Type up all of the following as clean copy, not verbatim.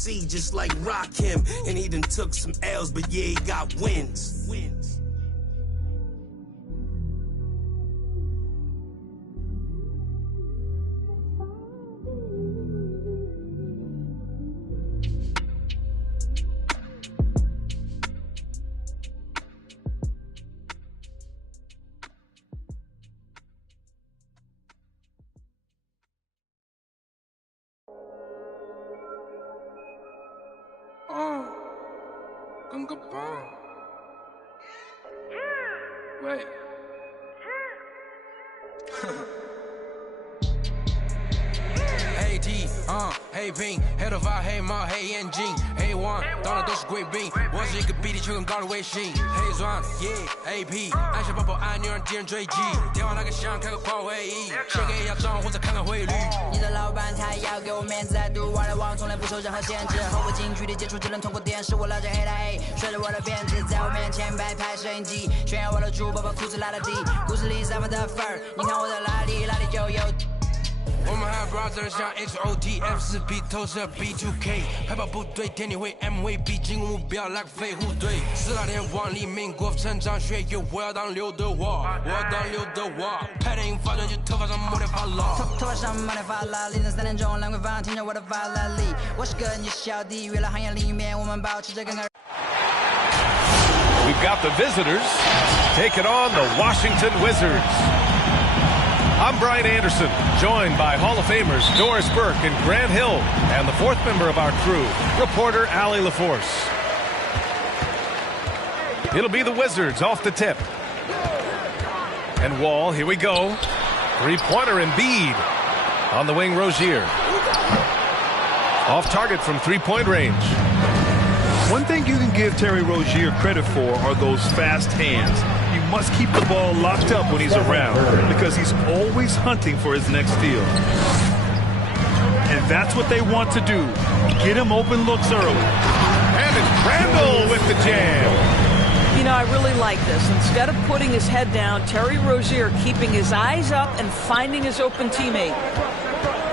MC just like Rakim. And he done took some L's, but yeah, he got wins. Wait. Hey D, hey Ping， 黑头发，黑猫，黑眼睛，黑王，到哪都是贵宾。我是一个比地球更高的卫星。黑钻，AP， 按下宝宝按钮让敌人追击。电话那个响，开个跨会议，先给压账或者看看汇率。你的老板他要给我面子，在赌玩的网从来不受任何限制。和我近距离接触只能通过电视，我拉着黑的 A， 甩着我的辫子，在我面前摆拍摄影机，炫耀我的猪宝宝裤子拉的低，故事里散发的粉儿，你看我的哪里就有。我们还有 brother 像 XOTF4B 投射 B2K 海豹部队天地会 MVP 进攻目标来个飞虎队4大天王黎明国成长学院我要当刘德华拍电影发专辑头发上抹点发蜡头发上抹点发蜡凌晨3点钟兰桂坊听着我的法拉利我是个你小弟娱乐行业里面我们保持着更高 We've got the visitors taking on the Washington Wizards. I'm Brian Anderson, joined by Hall of Famers Doris Burke and Grant Hill, and the fourth member of our crew, reporter Allie LaForce. It'll be the Wizards off the tip. And Wall, here we go. Three-pointer Embiid. On the wing, Rozier. Off target from three-point range. One thing you can give Terry Rozier credit for are those fast hands. You must keep the ball locked up when he's around because he's always hunting for his next steal. And that's what they want to do. Get him open looks early. And it's Randall with the jam. You know, I really like this. Instead of putting his head down, Terry Rozier keeping his eyes up and finding his open teammate.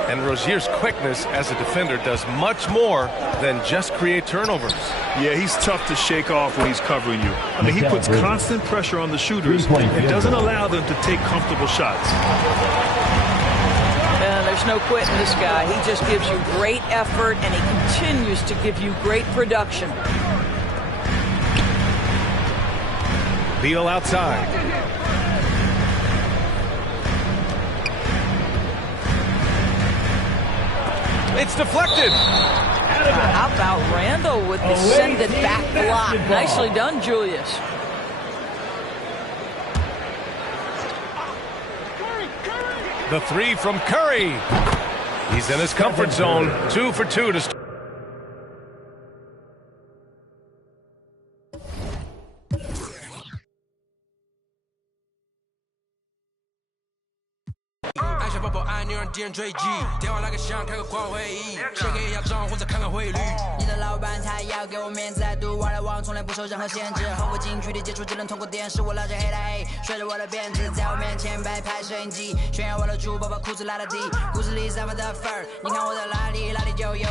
And Rozier's quickness as a defender does much more than just create turnovers. Yeah, he's tough to shake off when he's covering you. I mean, he puts constant pressure on the shooters and doesn't allow them to take comfortable shots. There's no quitting this guy. He just gives you great effort, and he continues to give you great production. Beal outside. It's deflected. How about Randall with the send-it back block? Nicely done, Julius. The three from Curry. He's in his comfort zone. 2 for 2 to start.敌人追击，电话那个响，开个跨会议，先给压账或者看看汇率。你的老板他要给我面子，在赌玩的网从来不受任何限制。和我近距离接触只能通过电视，我拉着黑的 A， 甩着我的辫子，在我面前摆拍摄影机，炫耀我的猪宝宝裤子拉的低，故事里散发的粉儿，你看我的哪里就有。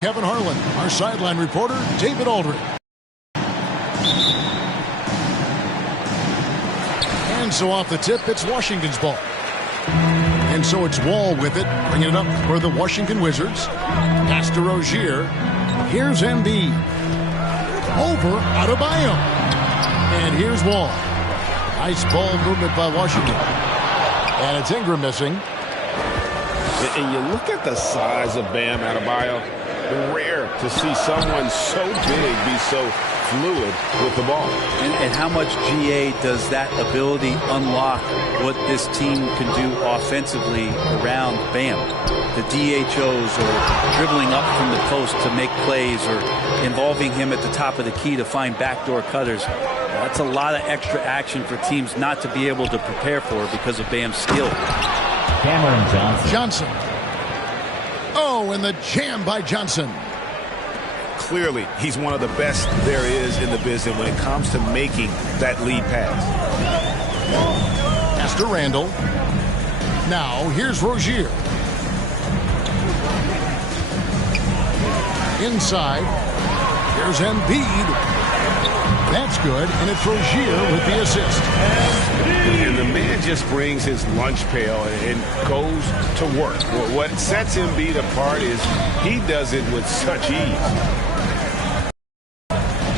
Kevin Harlan, our sideline reporter, David Aldridge. And so off the tip, it's Washington's ball. And so it's Wall with it, bringing it up for the Washington Wizards. Pass to Rozier. Here's Embiid. Over Adebayo. And here's Wall. Nice ball movement by Washington. And it's Ingram missing. And you look at the size of Bam Adebayo. Rare to see someone so big be so fluid with the ball. And how much GA does that ability unlock what this team can do offensively around Bam? The DHOs or dribbling up from the post to make plays or involving him at the top of the key to find backdoor cutters. That's a lot of extra action for teams not to be able to prepare for because of Bam's skill. Cameron Johnson. Oh, and the jam by Johnson. Clearly, he's one of the best there is in the business when it comes to making that lead pass. Pass to Randall. Now, here's Rozier. Inside. Here's Embiid. That's good, and it's Rozier with the assist. And the man just brings his lunch pail and goes to work. What sets Embiid apart is he does it with such ease.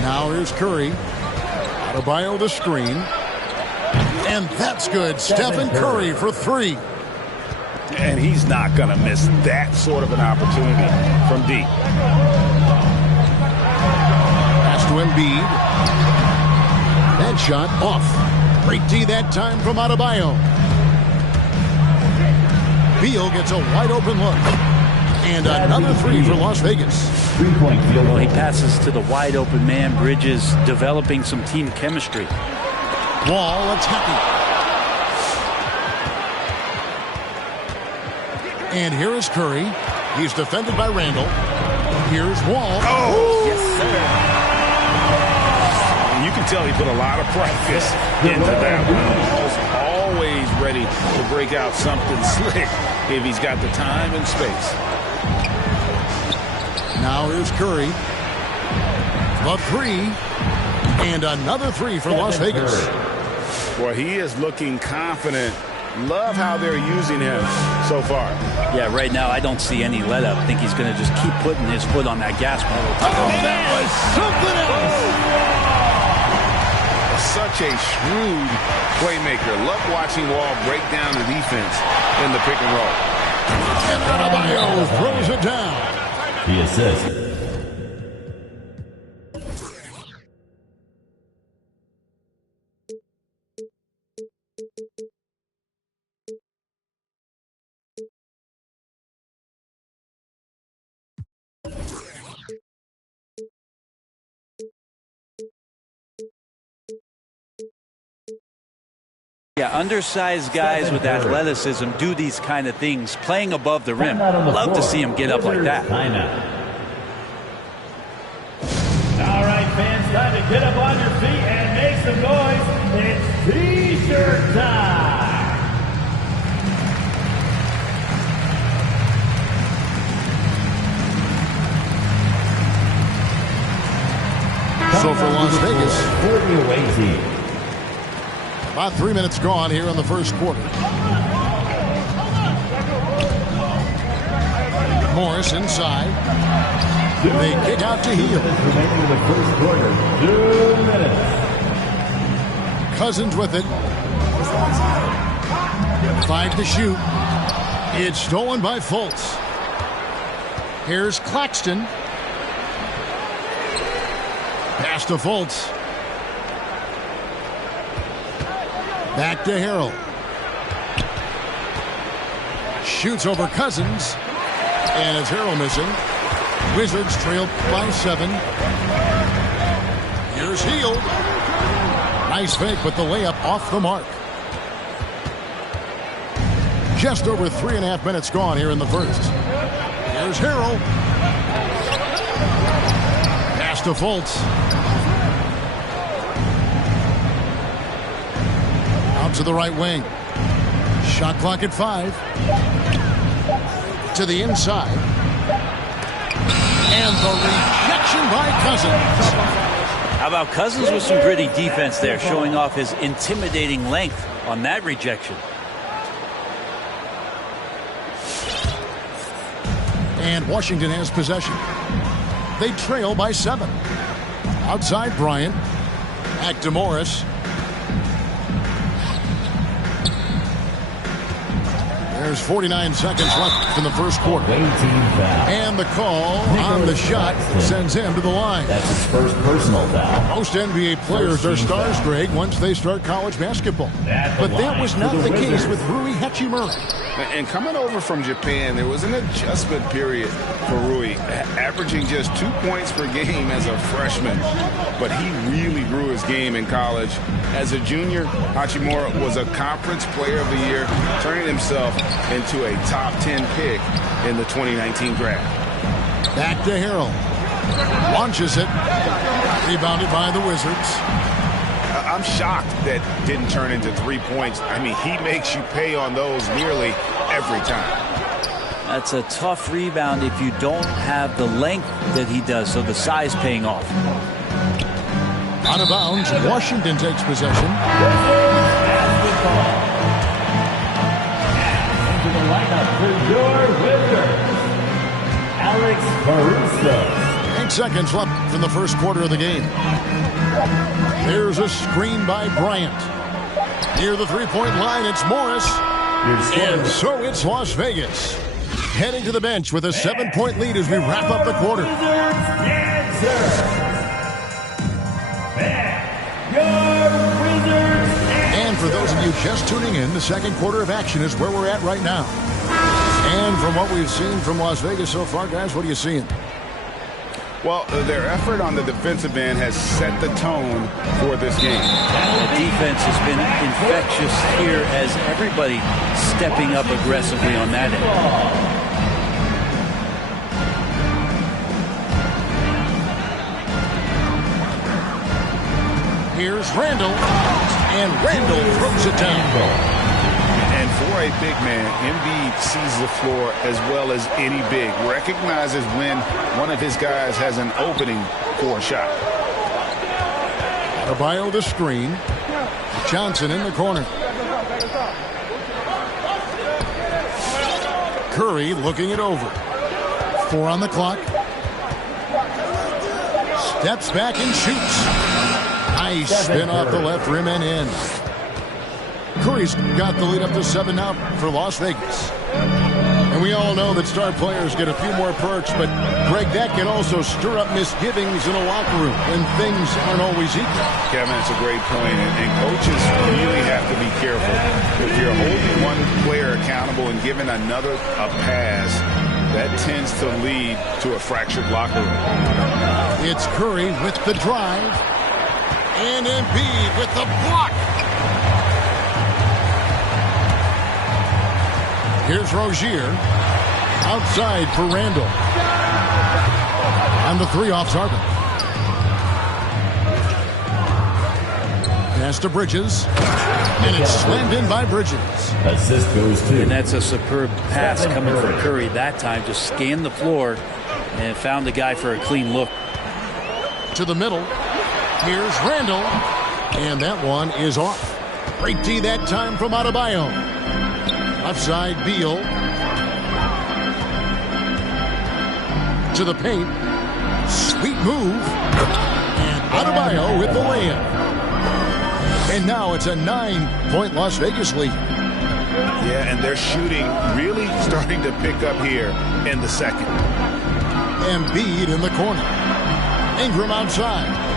Now here's Curry. Adebayo the screen. And that's good. Stephen Curry for three. And he's not going to miss that sort of an opportunity from deep. Pass to Embiid. That shot off. Great D that time from Adebayo. Beal gets a wide open look. And another three for Las Vegas. Three-point field goal. He passes to the wide open man. Bridges developing some team chemistry. Wall attacking. And here is Curry. He's defended by Randall. Here's Wall. Oh, yes, sir. You can tell he put a lot of practice into that one. He's always ready to break out something slick if he's got the time and space. Now here's Curry. The three. And another three for Las Vegas. Boy, he is looking confident. Love how they're using him so far. Yeah, right now I don't see any let up. I think he's going to just keep putting his foot on that gas pedal. Oh, that was something else. Such a shrewd playmaker. Love watching Wall break down the defense in the pick and roll. And Adebayo throws it down. The assist. Yeah, undersized guys with athleticism do these kind of things, playing above the rim. Love to see him get up like that. All right, fans, time to get up on your feet and make some noise. It's T-shirt time. So for Las Vegas, for the away team. About 3 minutes gone here in the first quarter. Morris inside. They kick out to Hield. Remaining in the first quarter, 2 minutes. Cousins with it. 5 to shoot. It's stolen by Fultz. Here's Claxton. Pass to Fultz. Back to Harrell. Shoots over Cousins. And it's Harrell missing. Wizards trail by 7. Here's Hield. Nice fake, but the layup off the mark. Just over 3.5 minutes gone here in the first. Here's Harrell. Pass to Fultz. Out to the right wing. Shot clock at 5. To the inside. And the rejection by Cousins. How about Cousins with some gritty defense there, showing off his intimidating length on that rejection. And Washington has possession. They trail by 7. Outside Bryant. Back to Morris. There's 49 seconds left in the first quarter. And the call on the shot sends him to the line. That's his first personal foul. Most NBA players are stars, Greg, once they start college basketball. But that was not the case with Rui Hachimura. And coming over from Japan, there was an adjustment period for Rui, averaging just 2 points per game as a freshman. But he really grew his game in college. As a junior, Hachimura was a conference player of the year, turning himself into a top 10 pick in the 2019 draft. Back to Harrell. Launches it. Rebounded by the Wizards. I'm shocked that didn't turn into 3 points. I mean, he makes you pay on those nearly every time. That's a tough rebound if you don't have the length that he does, so the size paying off. Out of bounds, Washington takes possession. Into the lineup for your Wizards, Alex Caruso. 8 seconds left in the first quarter of the game. There's a screen by Bryant. Near the three-point line, it's Morris. And so it's Las Vegas. Heading to the bench with a 7-point lead as we wrap up the quarter. And for those of you just tuning in, the second quarter of action is where we're at right now. And from what we've seen from Las Vegas so far, guys, what are you seeing? Well, their effort on the defensive end has set the tone for this game. The defense has been infectious here as everybody stepping up aggressively on that end. Here's Randall, and Randall throws it down. And for a big man, Embiid sees the floor as well as any big. Recognizes when one of his guys has an opening for a shot. Adebayo the screen. Johnson in the corner. Curry looking it over. 4 on the clock. Steps back and shoots. Nice spin off the left rim and in. Curry's got the lead up to 7 now for Las Vegas. And we all know that star players get a few more perks, but Greg, that can also stir up misgivings in a locker room when things aren't always equal. Kevin, it's a great point, and coaches really have to be careful. If you're holding one player accountable and giving another a pass, that tends to lead to a fractured locker room. It's Curry with the drive, and Embiid with the block. Here's Rozier. Outside for Randall. And the 3 off target. Pass to Bridges. And it's slammed in by Bridges. Assist goes to. And that's a superb pass coming from Curry that time. Just scanned the floor and found the guy for a clean look. To the middle. Here's Randall. And that one is off. Great D that time from Adebayo. Left side, Beal. To the paint. Sweet move. And Adebayo with the layup. And now it's a 9-point Las Vegas lead. Yeah, and their shooting really starting to pick up here in the second. Embiid in the corner. Ingram outside.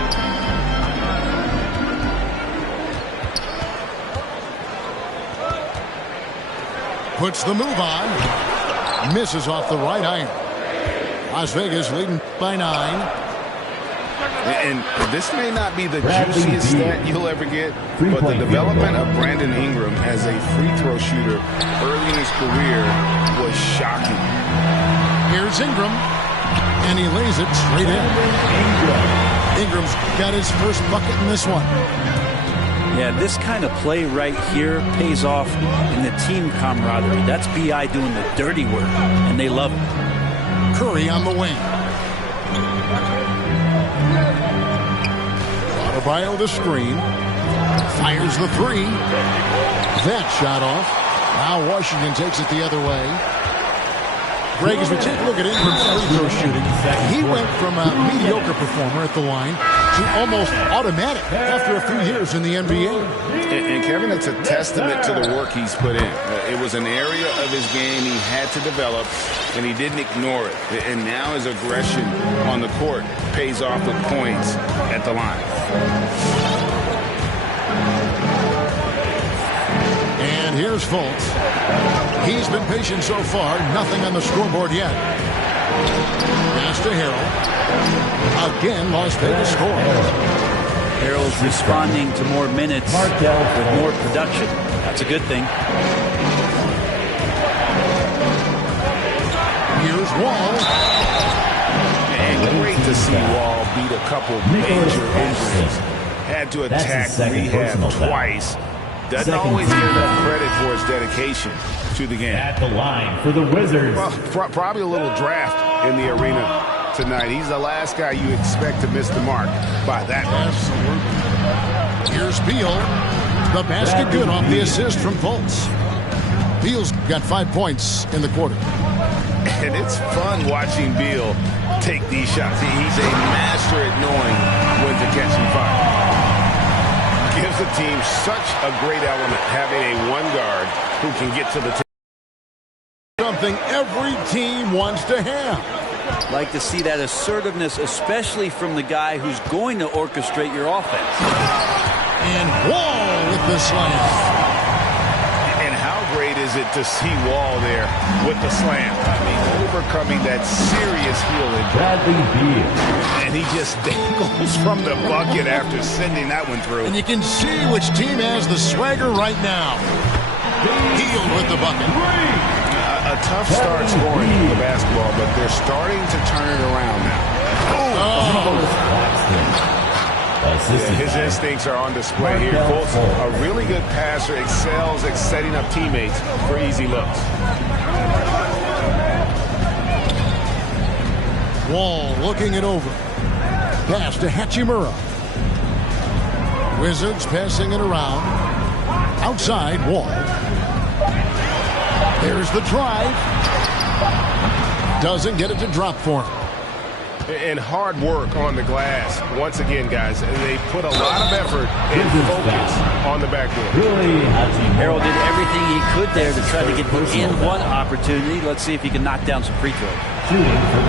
Puts the move on. Misses off the right iron. Las Vegas leading by 9. And this may not be the juiciest stat you'll ever get, but the development of Brandon Ingram as a free throw shooter early in his career was shocking. Here's Ingram, and he lays it straight in. Ingram's got his first bucket in this one. Yeah, this kind of play right here pays off in the team camaraderie. That's B.I. doing the dirty work, and they love it. Curry on the wing. Adebayo the screen. Fires the three. That shot off. Now Washington takes it the other way. Greg, as we take a look at Ingram's free throw shooting, he went from a mediocre performer at the line to almost automatic after a few years in the NBA. And Kevin, it's a testament to the work he's put in. It was an area of his game he had to develop, and he didn't ignore it. And now his aggression on the court pays off with points at the line. And here's Fultz. He's been patient so far. Nothing on the scoreboard yet. Pass to Harrell. Again, Las Vegas scores. Harrell's responding to more minutes with more production. That's a good thing. Here's Wall. And great to see Wall beat a couple major injuries. Had to attack rehab twice. Doesn't always get enough credit for his dedication to the game. At the line for the Wizards. Well, probably a little draft in the arena tonight. He's the last guy you expect to miss the mark by that much. Absolutely. Here's Beal. The basket good off the assist from Fultz. Beal's got 5 points in the quarter. And it's fun watching Beal take these shots. He's a master at knowing when to catch and fire. Gives the team such a great element having a one guard who can get to the something every team wants to have. Like to see that assertiveness, especially from the guy who's going to orchestrate your offense. And Wall with the slam. And how great is it to see Wall there with the slam? I mean, overcoming that serious heel injury. And he just dangles from the bucket after sending that one through. And you can see which team has the swagger right now. Healed with the bucket. A tough start scoring the basketball, but they're starting to turn it around now. Yeah, his instincts are on display here. Fultz, a really good passer, excels at setting up teammates for easy looks. Wall looking it over. Pass to Hachimura. Wizards passing it around. Outside Wall. There's the drive. Doesn't get it to drop for him. And hard work on the glass. Once again, guys, they put a lot of effort and focus on the backboard. Harrell did everything he could there to try to get the in-one opportunity. Let's see if he can knock down some free throws.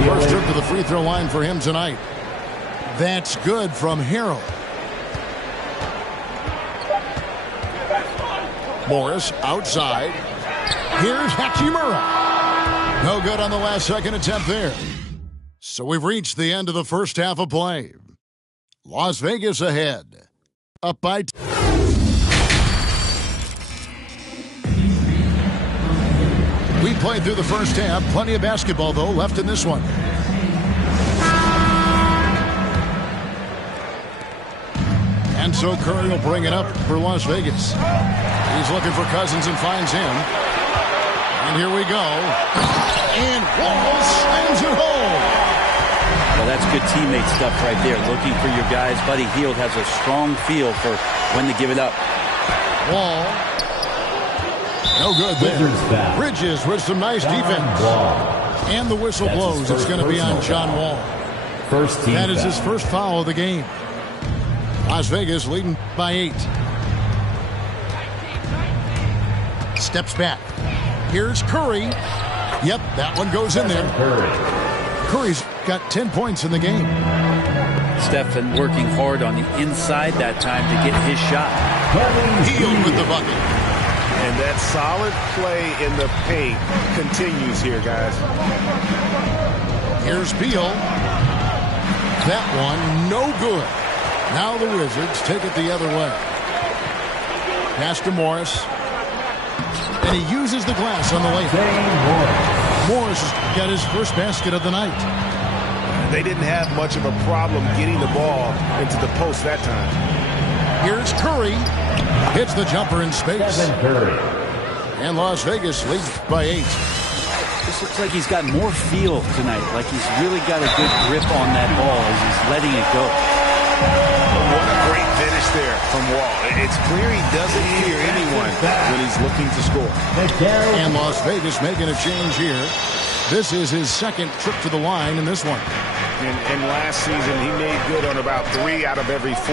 First trip to the free throw line for him tonight. That's good from Harrell. Morris outside. Here's Hachimura. No good on the last second attempt there. So we've reached the end of the first half of play. Las Vegas ahead. Up by... We played through the first half. Plenty of basketball, though, left in this one. And so Curry will bring it up for Las Vegas. He's looking for Cousins and finds him. And here we go. And Wall slams it home. Well, that's good teammate stuff right there. Looking for your guys. Buddy Hield has a strong feel for when to give it up. Wall. No good there. Bridges with some nice defense. And the whistle blows. It's going to be on John Wall. That is his first foul of the game. Las Vegas leading by 8. Steps back. Here's Curry. Yep, that one goes in there. Curry's got 10 points in the game. Stephen working hard on the inside that time to get his shot. Hield with the bucket. And that solid play in the paint continues here, guys. Here's Beal. That one, no good. Now the Wizards take it the other way. Pass to Morris. And he uses the glass on the layup. Morris has got his first basket of the night. They didn't have much of a problem getting the ball into the post that time. Here's Curry. Hits the jumper in space. And Las Vegas leads by 8. This looks like he's got more feel tonight. Like he's really got a good grip on that ball as he's letting it go. What a great there from Wall. It's clear he doesn't fear anyone when he's looking to score. And Las Vegas making a change here. This is his second trip to the line in this one. And last season, he made good on about 3 out of every 4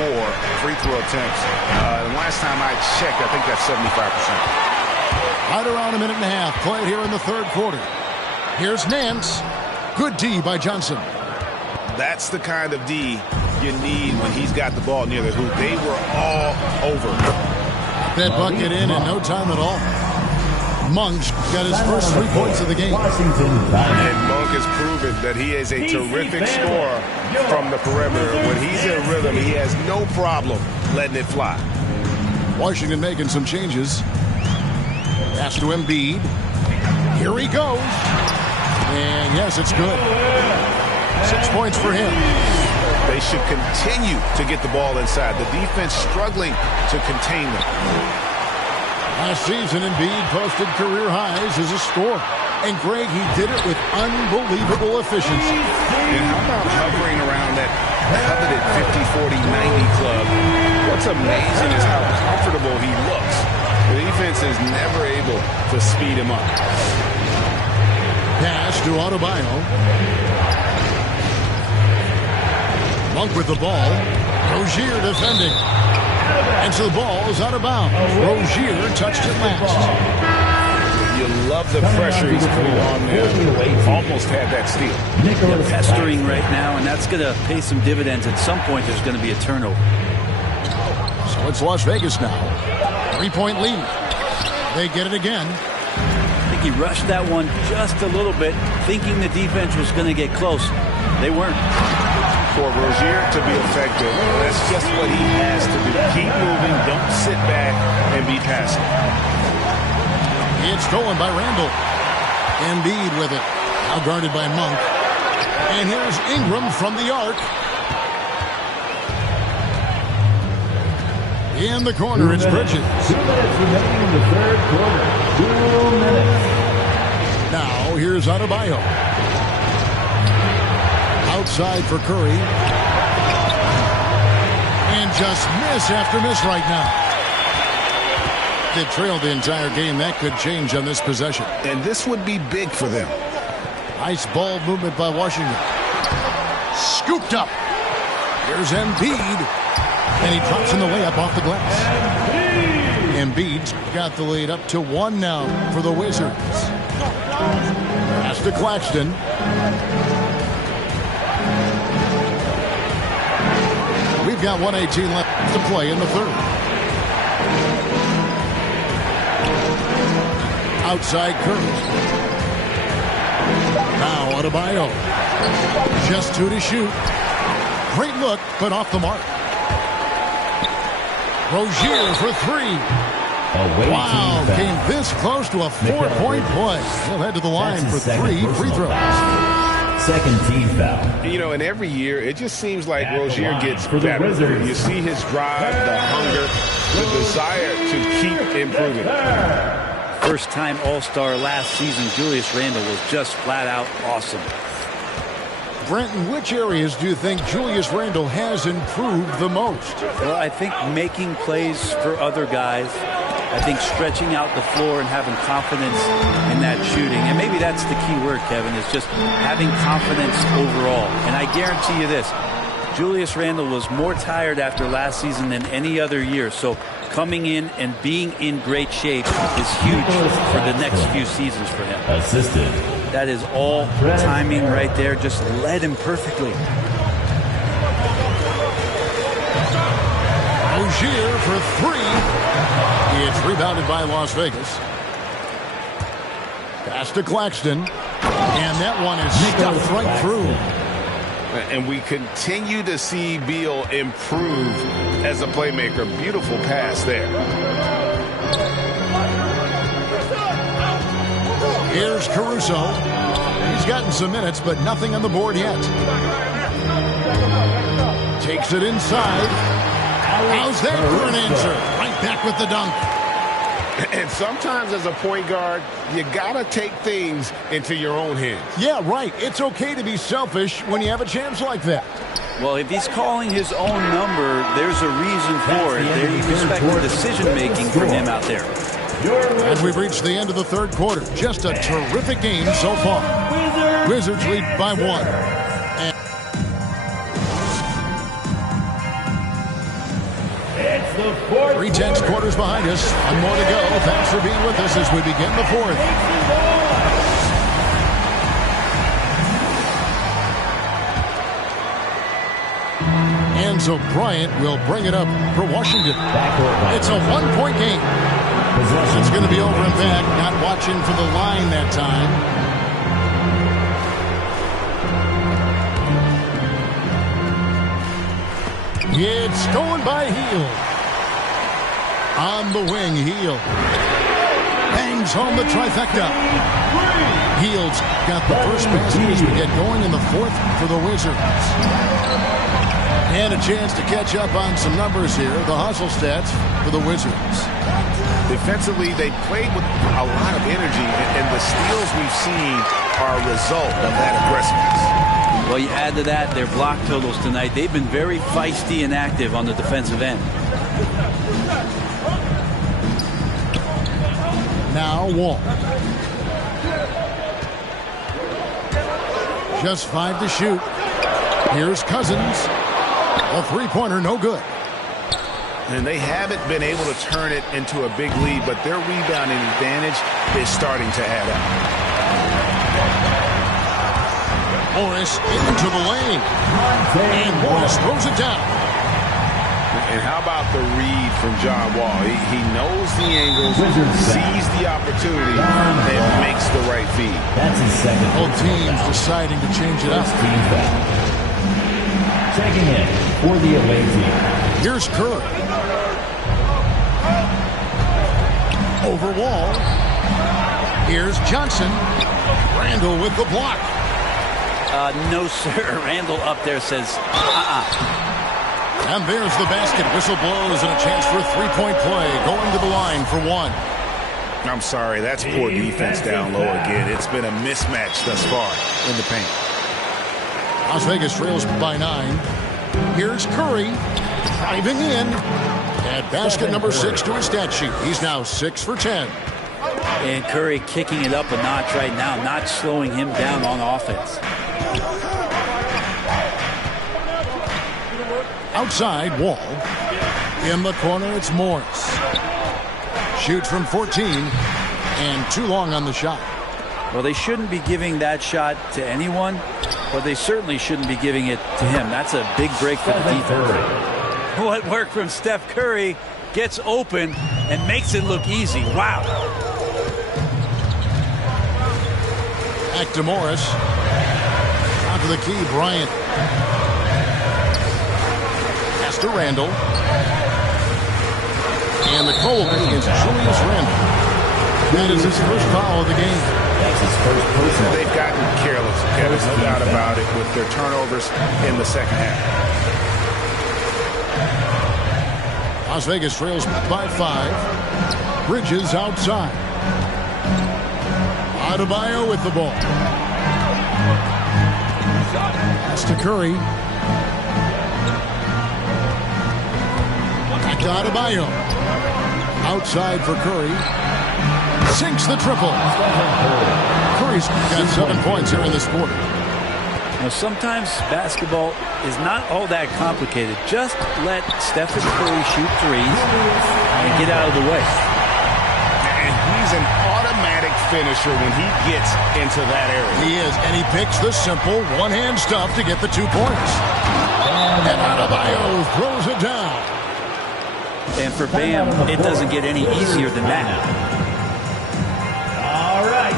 free throw attempts. And last time I checked, I think that's 75%. Right around a minute and a half played here in the third quarter. Here's Nance. Good D by Johnson. That's the kind of D you need when he's got the ball near the hoop. They were all over. That bucket in no time at all. Monk's got his first 3 points of the game. And Monk has proven that he is a terrific scorer from the perimeter. When he's in rhythm, he has no problem letting it fly. Washington making some changes. Pass to Embiid. Here he goes. And yes, it's good. 6 points for him. They should continue to get the ball inside. The defense struggling to contain them. Last season, Embiid posted career highs as a scorer. And Greg, he did it with unbelievable efficiency. And how about hovering around that coveted 50-40-90 club? What's amazing is how comfortable he looks. The defense is never able to speed him up. Pass to Adebayo. Monk with the ball. Rozier defending. And so the ball is out of bounds. Rozier touched it last. You love the pressure he's putting on there. Almost had that steal. They're pestering right now, and that's going to pay some dividends. At some point, there's going to be a turnover. So it's Las Vegas now. 3-point lead. They get it again. I think he rushed that one just a little bit, thinking the defense was going to get close. They weren't. For Rozier to be effective, that's just what he has to do. Keep moving, don't sit back and be passive. It's stolen by Randall. Embiid with it. Now guarded by Monk. And here's Ingram from the arc. In the corner, it's Bridges. 2 minutes remaining in the third quarter. 2 minutes. Now here's Adebayo. Outside for Curry. And just miss after miss right now. They trailed the entire game. That could change on this possession. And this would be big for them. Nice ball movement by Washington. Scooped up. Here's Embiid. And he drops in the layup off the glass. Embiid's got the lead up to 1 now for the Wizards. Pass to Claxton. We've got 1:18 left to play in the third. Outside Curry. Now Adebayo. Just 2 to shoot. Great look, but off the mark. Rozier for 3. Wow, came this close to a 4-point play. He'll head to the line for 3 free throws. Second team foul. You know, and every year, it just seems like Rozier gets better. You see his drive, the hunger, the desire to keep improving. First-time All-Star last season, Julius Randle was just flat-out awesome. Brenton, which areas do you think Julius Randle has improved the most? Well, I think making plays for other guys. I think stretching out the floor and having confidence in that shooting. And maybe that's the key word, Kevin, is just having confidence overall. And I guarantee you this, Julius Randle was more tired after last season than any other year. So coming in and being in great shape is huge for the next few seasons for him. Assisted. That is all timing right there. Just led him perfectly. Rozier for 3. It's rebounded by Las Vegas. Pass to Claxton. And that one is stuffed right through. And we continue to see Beal improve as a playmaker. Beautiful pass there. Here's Caruso. He's gotten some minutes, but nothing on the board yet. Takes it inside. How's that for an answer? Right back with the dunk. And sometimes as a point guard, you got to take things into your own hands. Yeah, right. It's okay to be selfish when you have a chance like that. Well, if he's calling his own number, there's a reason for it. There you expect the decision-making from him out there. And we've reached the end of the third quarter. Just a terrific game so far. Wizards lead by 1. And 3/10 quarters behind us. One more to go. Thanks for being with us as we begin the fourth. Enzo Bryant will bring it up for Washington. It's a 1-point game. It's going to be over and back. Not watching for the line that time. It's going by Heel. On the wing, Heel bangs home the trifecta. Heel's got the first basket as we get going in the fourth for the Wizards. And a chance to catch up on some numbers here. The hustle stats for the Wizards. Defensively, they played with a lot of energy, and the steals we've seen are a result of that aggressiveness. Well, you add to that their block totals tonight. They've been very feisty and active on the defensive end. Now Wall. Just 5 to shoot. Here's Cousins. A three-pointer, no good. And they haven't been able to turn it into a big lead, but their rebounding advantage is starting to add up. Morris into the lane. And Morris throws it down. And how about the read from John Wall? He knows the angles, sees the opportunity, and makes the right feed. That's his second. Both teams deciding to change it up. Checking in for the away team. Here's Curry. Over Wall. Here's Johnson. Randall with the block. No, sir. Randall up there says, And there's the basket. Whistle blows and a chance for a three-point play. Going to the line for 1. I'm sorry, that's poor defense down low again. It's been a mismatch thus far in the paint. Las Vegas trails by 9. Here's Curry driving in. Add basket number 6 to his stat sheet. He's now 6 for 10. And Curry kicking it up a notch right now, not slowing him down on offense. Outside, Wall. In the corner, it's Morris. Shoots from 14. And too long on the shot. Well, they shouldn't be giving that shot to anyone, but they certainly shouldn't be giving it to him. That's a big break for the defense. What worked from Steph Curry gets open and makes it look easy. Wow. Back to Morris. Out to the key, Bryant. Pass to Randall. And the call against Julius Randall. That is his first foul of the game. That's his first personal. They've gotten careless, Kevin, no doubt about it, with their turnovers in the second half. Las Vegas trails by 5. Bridges outside. Adebayo with the ball. Pass to Curry. Back to Adebayo. Outside for Curry. Sinks the triple. Curry's got 7 points here in this quarter. Now, sometimes basketball is not all that complicated. Just let Stephen Curry shoot threes and get out of the way. And he's an automatic finisher when he gets into that area. He is, and he picks the simple one-hand stuff to get the 2 points. And Adebayo throws it down. And for Bam, it doesn't get any easier than that. All right.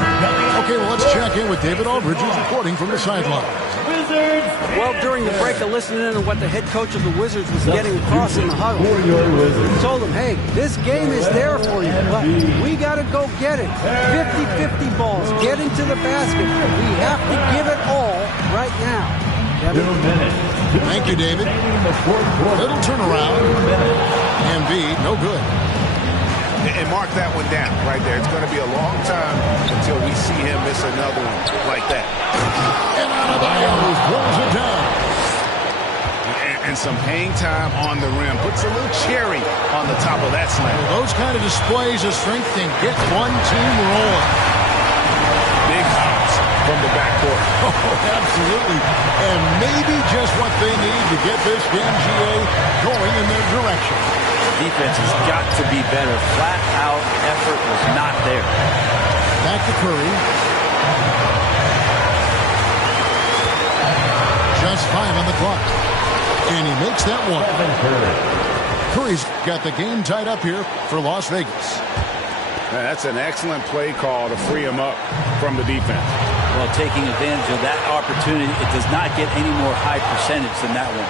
Okay, well, let's check in with David Aldridge, who's reporting from the sideline. Wizards. Well, during the break, I listened in to what the head coach of the Wizards was getting across in the huddle. For your Wizards. He told them, hey, this game is there for you, but we got to go get it. 50-50 balls, get into the basket. We have to give it all right now. 2 minutes. Thank you, David. Little turnaround. Embiid, no good. And mark that one down right there. It's going to be a long time until we see him miss another one like that. And Adebayo throws it down. and some hang time on the rim. Puts a little cherry on the top of that slam. Those kind of displays of strength can get one team rolling. Big hops from the backcourt. Oh, absolutely. And maybe just what they need to get this game, GA, going in their direction. Defense has got to be better. Flat-out effort was not there. Back to Curry. Just 5 on the clock. And he makes that one. Curry's got the game tied up here for Las Vegas. That's an excellent play call to free him up from the defense. Well, taking advantage of that opportunity, it does not get any more high percentage than that one.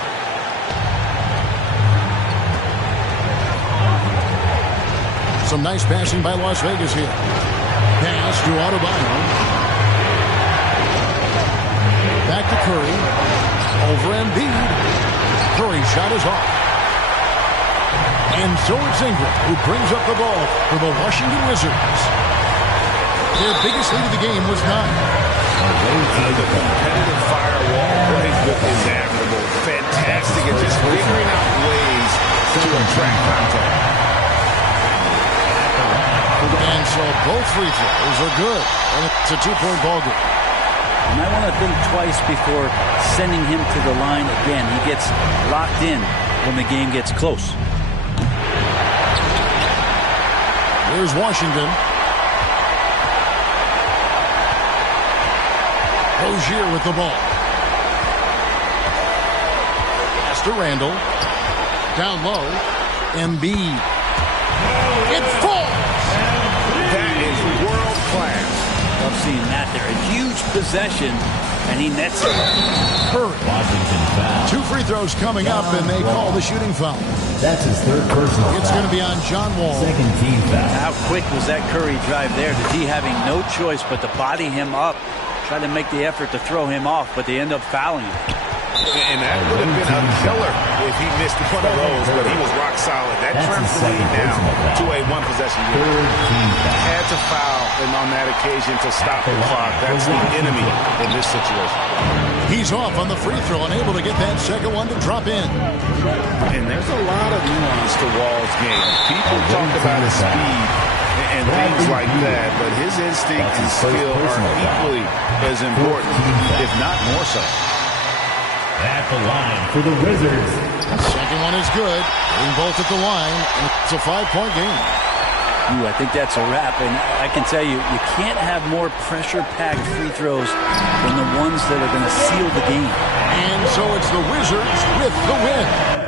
Some nice passing by Las Vegas here. Pass to Adebayo. Back to Curry. Over Embiid. Curry's shot is off. And so it's Ingram who brings up the ball for the Washington Wizards. Their biggest lead of the game was 9. The competitive firewall plays with is admirable. Fantastic at just figuring out ways to attract contact. And so both free throws are good. And it's a 2-point ball game. You might want to think twice before sending him to the line again. He gets locked in when the game gets close. Here's Washington. Rozier with the ball. Pass to Randall. Down low. Embiid. It falls! That is world class. Love seeing that there. A huge possession, and he nets it. Curry. Washington foul. 2 free throws coming up, and they call the shooting foul. That's his third personal foul. It's going to be on John Wall. Second team foul. How quick was that Curry drive there? The D having no choice but to body him up. Try to make the effort to throw him off, but they end up fouling him. And that would have been a killer if he missed one of those, but he was rock solid. That turns the lead now to a 1-possession game. Had to foul on that occasion to stop the clock. That's the enemy in this situation. He's off on the free throw, unable to get that second one to drop in. And there's a lot of nuance to Wall's game. People talk about his speed and things like that, but his instinct and skill are equally as important, if not more so. At the line for the Wizards. Second one is good. Getting both at the line, and it's a 5-point game. Ooh, I think that's a wrap, and I can tell you, you can't have more pressure-packed free throws than the ones that are going to seal the game. And so it's the Wizards with the win.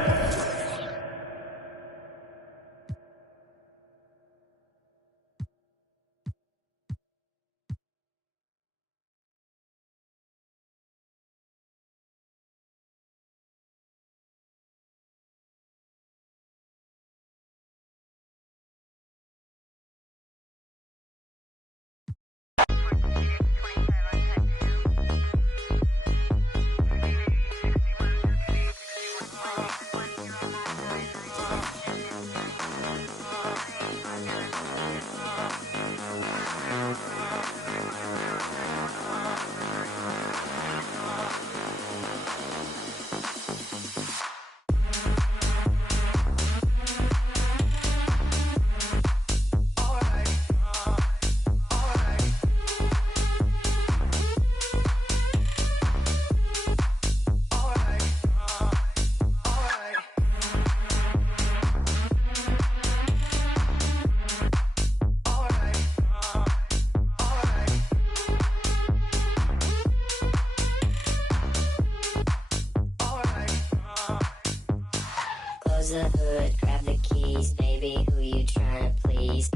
The hood, grab the keys, baby, who you trying to please?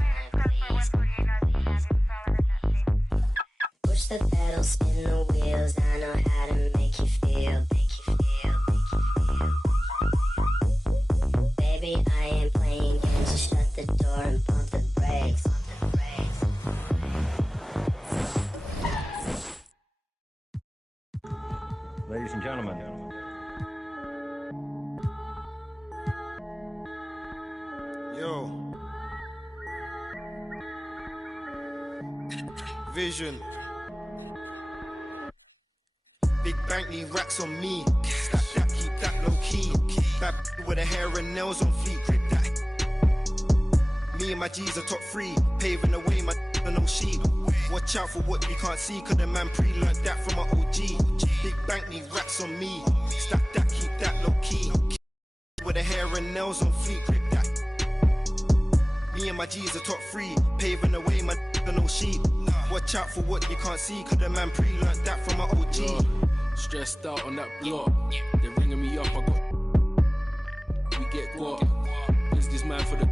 Push the pedal, spin the wheels, I know how to make you feel, Baby, I ain't playing games, just shut the door and pump the brakes. Ladies and gentlemen. Yo. Vision. Big bank need racks on me. Stack that, keep that low key. Bad with her hair and nails on fleek, grip that. Me and my G's are top 3, paving the way, my no sheep. Watch out for what you can't see, cause the man pre-learned that from my OG. Big bank need racks on me, stack that, keep that low key. With her hair and nails on fleek, grip that. Me and my G's are top 3, paving the way, my no sheep. Watch out for what you can't see, cause the man pre-learned that from my OG. Stressed out on that block, they're ringing me up, I got. We get got. Is this man for the.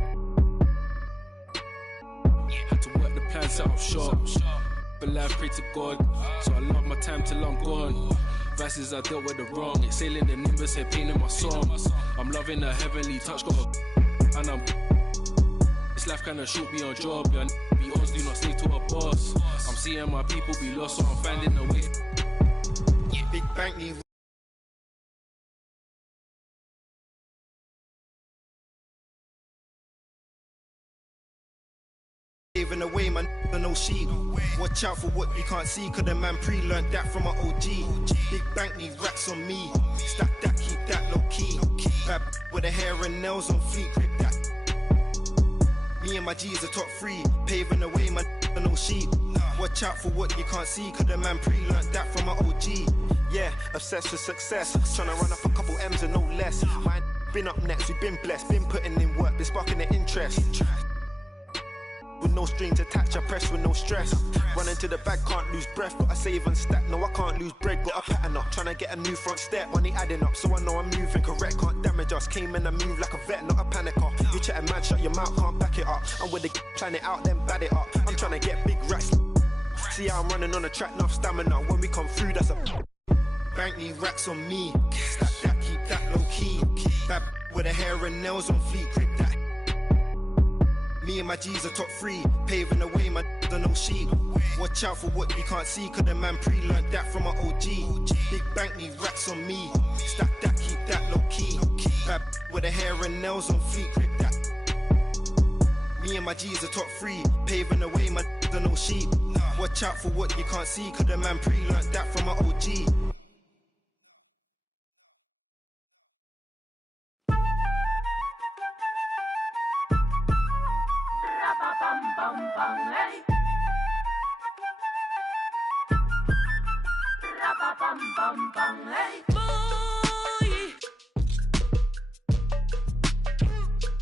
Had to work the plan, set up shop. But life, pray to God. So I love my time till I'm gone. Verses I dealt with the wrong. Exhaling the nimbus, head pain in my songs. I'm loving the heavenly touch, got a. And I'm. This life kinda shoot me on job. Yeah, be honest, do not stay to a boss. I'm seeing my people be lost, so I'm finding a way. Big bank need. Paving the way, man, no sheep. Watch out for what you can't see, cause the man pre-learned that from my OG. Big bank need racks on me, stack that, keep that low key. Bad with her hair and nails on fleek, grip that. Me and my G's are top 3, paving the way, man, no sheep. Watch out for what you can't see, cause the man pre-learned that from my OG. Yeah, obsessed with success, trying to run up a couple M's and no less. Mine been up next, we've been blessed, been putting in work, been sparking the interest. With no strings attached, I press with no stress. Running to the bag, can't lose breath. Gotta save and stack, no I can't lose bread. Got a pattern up, trying to get a new front step. Money adding up, so I know I'm moving correct. Can't damage us, came in and move like a vet, not a panicker. You chatting man, shut your mouth, can't back it up. I'm with the plan it out, then bad it up. I'm trying to get big racks. See how I'm running on the track, enough stamina. When we come through, that's a bank need racks on me. Stack that, keep that low key. Bad with her hair and nails on fleek, grip that. Me and my G's are top 3, paving the way, my no sheep. Watch out for what you can't see, cause the man pre-learned that from my OG. Big bank need racks on me, stack that, keep that low key. Bad with her hair and nails on fleek, grip that. Me and my G's are top 3, paving the way, my no sheep. Watch out for what you can't see, cause the man pre-learned that from my OG.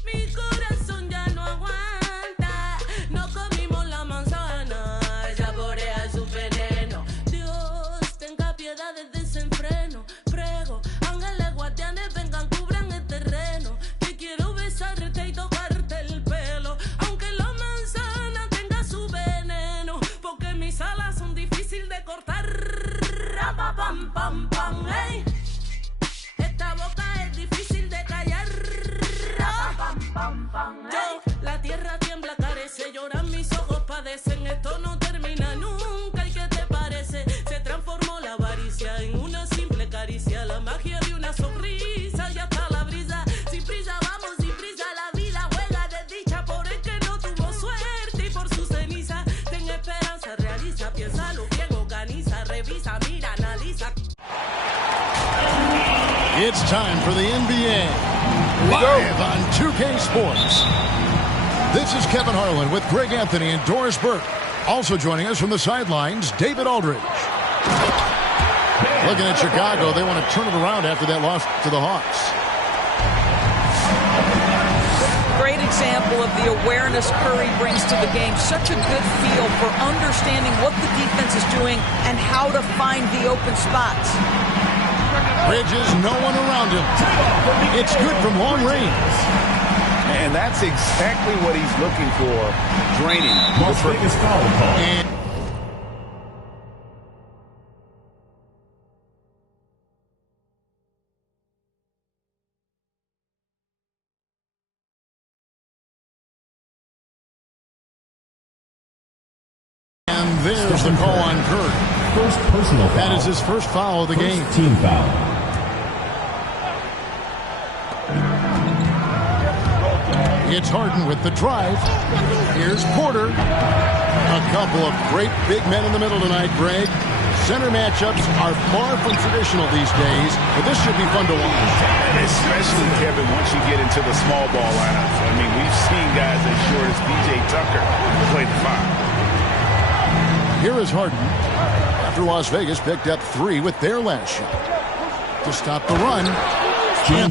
Mi corazón ya no aguanta, no comimos la manzana, ella borea su veneno. Dios, tenga piedad del desenfreno. Prego, ángeles guardianes vengan, cubran el terreno. Que quiero besarte y tocarte el pelo, aunque la manzana tenga su veneno, porque mis alas son difíciles de cortar. Pam, pam, pam, hey. Esta boca es difícil de callar. Pam, pam, pam, hey. Yo, la tierra tiembla, carece, lloran mis ojos, padecen. Esto no termina nunca, ¿y qué te parece? Se transformó la avaricia en una simple caricia, la magia de una sonrisa y hasta la brisa. Sin prisa vamos, sin prisa la vida juega de dicha por el que no tuvo suerte y por su ceniza. Ten esperanza, realiza, piénsalo bien, organiza, revisa, mira, analiza. It's time for the NBA, live on 2K Sports. This is Kevin Harlan with Greg Anthony and Doris Burke. Also joining us from the sidelines, David Aldridge. Looking at Chicago, they want to turn it around after that loss to the Hawks. Great example of the awareness Curry brings to the game. Such a good feel for understanding what the defense is doing and how to find the open spots. Bridges, no one around him. It's good from long range. And that's exactly what he's looking for. Draining. Las Vegas foul call. And there's the call on Curry. First personal foul. That is his first foul of the game. Team foul. It's Harden with the drive. Here's Porter. A couple of great big men in the middle tonight, Greg. Center matchups are far from traditional these days, but this should be fun to watch. This especially, Kevin, once you get into the small ball lineups. I mean, we've seen guys as short as P.J. Tucker play the 5. Here is Harden. After Las Vegas picked up 3 with their last shot. To stop the run. Jam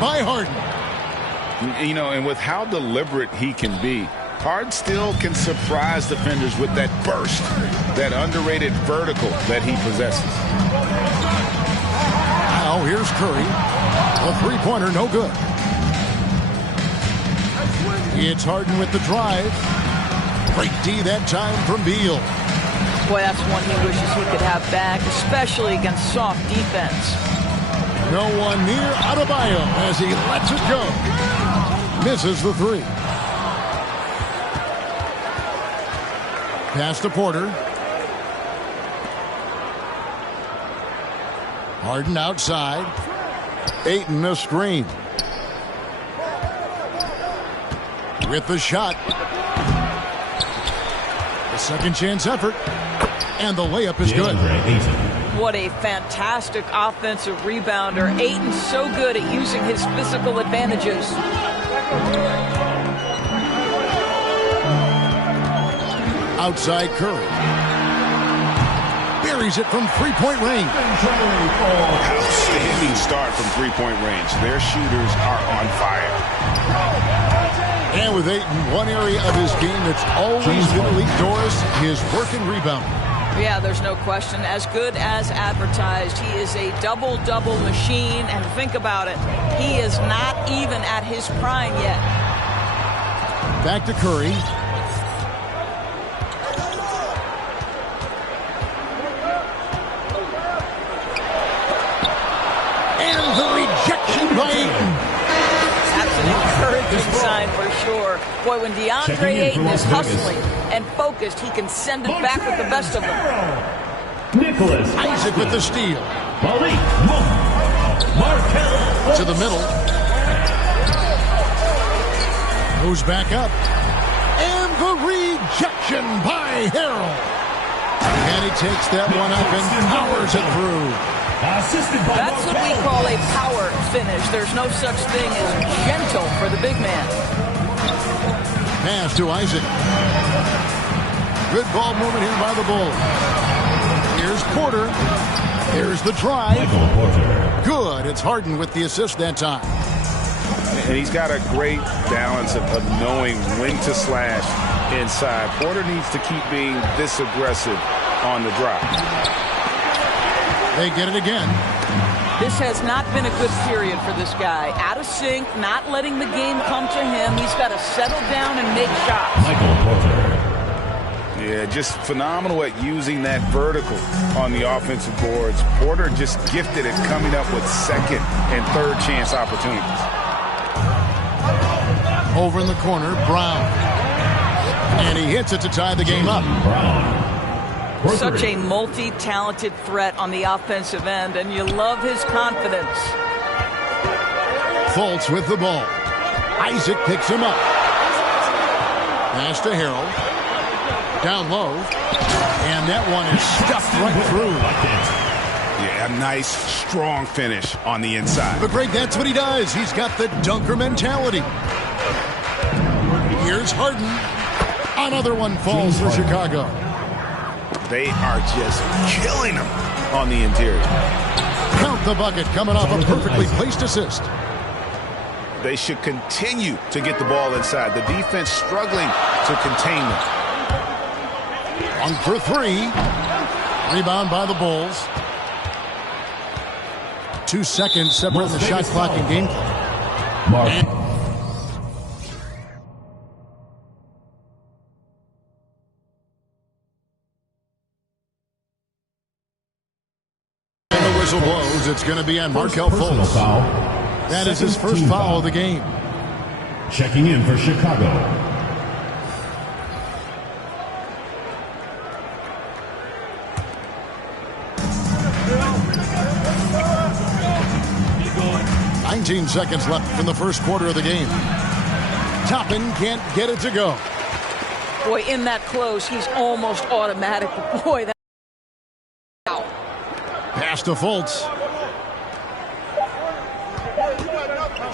by Harden. You know, and with how deliberate he can be, Harden still can surprise defenders with that burst, that underrated vertical that he possesses. Now here's Curry. A three-pointer, no good. It's Harden with the drive. Great D that time from Beal. Boy, that's one he wishes he could have back, especially against soft defense. No one near Adebayo as he lets it go. Misses the 3. Pass to Porter. Harden outside. Ayton a screen. With the shot. The second chance effort. And the layup is good. What a fantastic offensive rebounder. Ayton's so good at using his physical advantages. Outside Curry. Buries it from three-point range. Outstanding start from three-point range. Their shooters are on fire. And with Ayton, one area of his game that's always been elite, Doris, his work and rebound. Yeah, there's no question. As good as advertised, he is a double-double machine. And think about it, he is not even at his prime yet. Back to Curry. And the rejection by Ayton. That's an encouraging sign for sure. Boy, when DeAndre Ayton is hustling and focused, he can send it back with the best of them. Isaac with the steal. To the middle. Goes back up. And the rejection by Harrell. And he takes that one up and powers it through. That's what we call a power finish. There's no such thing as gentle for the big man. Pass to Isaac. Good ball movement here by the Bulls. Here's Porter. Here's the drive. Good. It's Harden with the assist that time. And he's got a great balance of knowing when to slash inside. Porter needs to keep being this aggressive on the drive. They get it again. This has not been a good period for this guy. Out of sync, not letting the game come to him. He's got to settle down and make shots. Yeah, just phenomenal at using that vertical on the offensive boards. Porter just gifted at coming up with second and third chance opportunities. Over in the corner, Brown. And he hits it to tie the game up. Such a multi-talented threat on the offensive end, and you love his confidence. Fultz with the ball. Isaac picks him up. Pass to Harrell. Down low. And that one is stuffed right through. Yeah, a nice, strong finish on the inside. But Greg, that's what he does. He's got the dunker mentality. Here's Harden. Another one falls for Chicago. They are just killing him on the interior. Count the bucket coming off a perfectly placed assist. They should continue to get the ball inside. The defense struggling to contain them. 1 for 3. Rebound by the Bulls. 2 seconds separating the shot clock and game clock. Whistle blows. It's going to be on Markelle Fultz. That is his first foul of the game. Checking in for Chicago. .19 seconds left from the first quarter of the game. Toppin can't get it to go. Boy, in that close, he's almost automatic. Boy, that. Pass to Fultz.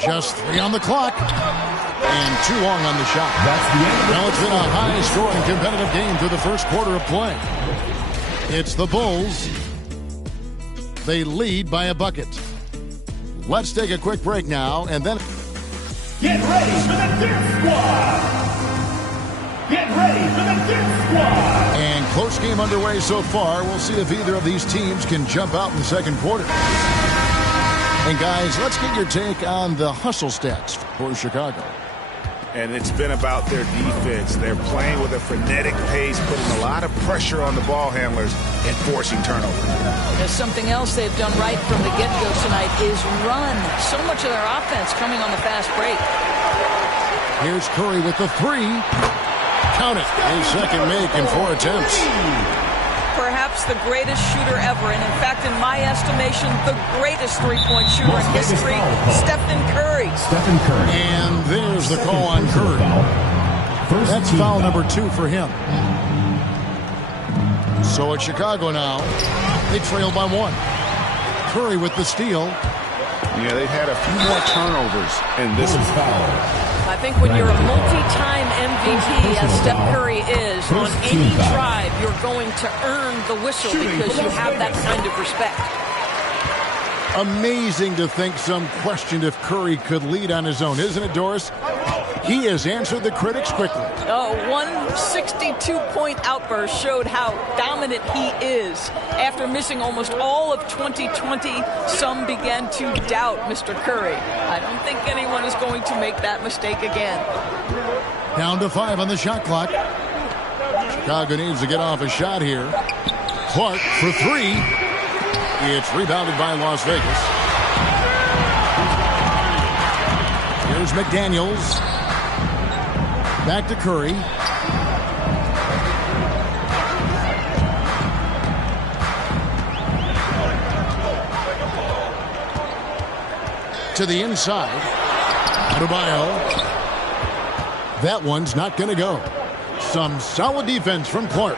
Just 3 on the clock. And too long on the shot. That's the end. Now it's been a high-scoring competitive game through the first quarter of play. It's the Bulls. They lead by a bucket. Let's take a quick break now, and then... Get ready for the Diggg Squad! Get ready for the Diggg Squad! And close game underway so far. We'll see if either of these teams can jump out in the second quarter. And guys, let's get your take on the hustle stats for Chicago. And it's been about their defense. They're playing with a frenetic pace, putting a lot of pressure on the ball handlers and forcing turnovers. There's something else they've done right from the get-go tonight is run. So much of their offense coming on the fast break. Here's Curry with the 3. Count it. His second make in 4 attempts. Perhaps the greatest shooter ever, and in fact, in my estimation, the greatest three-point shooter in history, Stephen Curry. And there's the call on Curry. That's foul number 2 for him. So it's Chicago now. They trail by 1. Curry with the steal. Yeah, they've had a few more turnovers, and this is foul. I think when you're a multi-time MVP, as Steph Curry is, on any drive, you're going to earn the whistle because you have that kind of respect. Amazing to think some questioned if Curry could lead on his own, isn't it, Doris? He has answered the critics quickly. One 62-point outburst showed how dominant he is. After missing almost all of 2020, some began to doubt Mr. Curry. I don't think anyone is going to make that mistake again. Down to 5 on the shot clock. Chicago needs to get off a shot here. Clark for 3. It's rebounded by Las Vegas. Here's McDaniels. Back to Curry. To the inside. Adebayo. That one's not going to go. Some solid defense from Clark.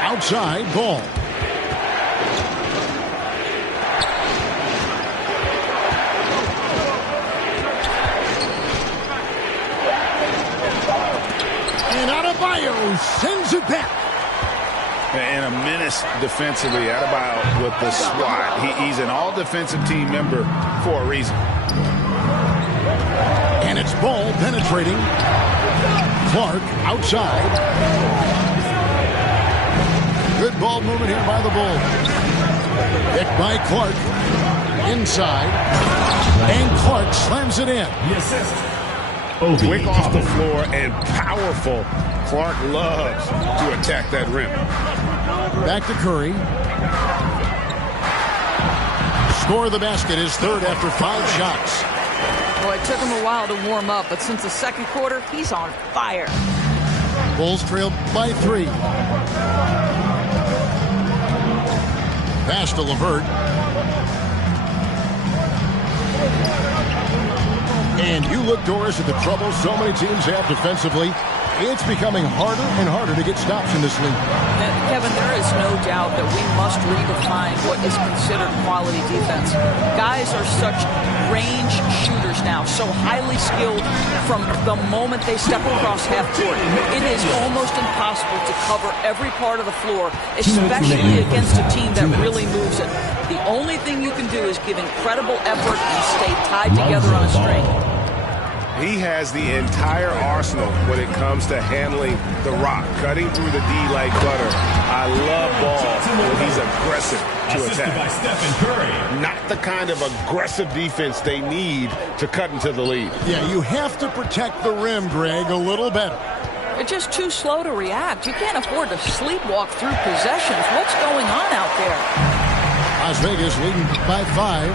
Outside ball. And Adebayo sends it back. And a menace defensively. Adebayo with the swat. He's an all-defensive team member for a reason. And it's ball penetrating. Clark outside. Good ball movement here by the Bulls. Picked by Clark. Inside. And Clark slams it in. The assist. Quick off the floor and powerful. Clark loves to attack that rim. Back to Curry. Score the basket, his third after 5 shots. Boy, it took him a while to warm up, but since the second quarter, he's on fire. Bulls trail by 3. Pass to LeVert. And you look, Doris, at the trouble so many teams have defensively. It's becoming harder and harder to get stops in this league. Kevin, there is no doubt that we must redefine what is considered quality defense. Guys are such range shooters now, so highly skilled from the moment they step across half court. It is almost impossible to cover every part of the floor, especially against a team that really moves it. The only thing you can do is give incredible effort and stay tied together on a string. He has the entire arsenal when it comes to handling the rock, cutting through the D like butter. I love ball when he's aggressive to attack. By Stephen Curry. Not the kind of aggressive defense they need to cut into the lead. Yeah, you have to protect the rim, Greg, a little better. They're just too slow to react. You can't afford to sleepwalk through possessions. What's going on out there? Las Vegas leading by 5.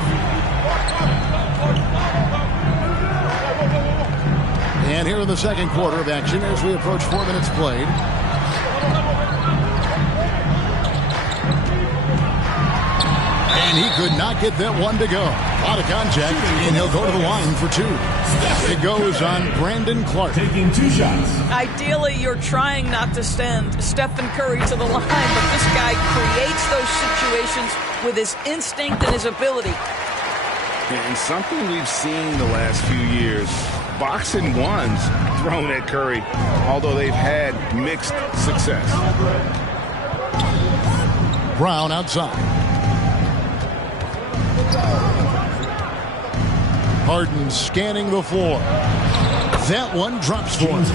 And here in the second quarter of action as we approach 4 minutes played. And he could not get that one to go. A lot of contact, and he'll go to the line for 2. It goes on Brandon Clark. Taking 2 shots. Ideally, you're trying not to send Stephen Curry to the line, but this guy creates those situations with his instinct and his ability. And something we've seen the last few years, boxing ones thrown at Curry, although they've had mixed success. Brown outside. Harden scanning the floor. That one drops for him.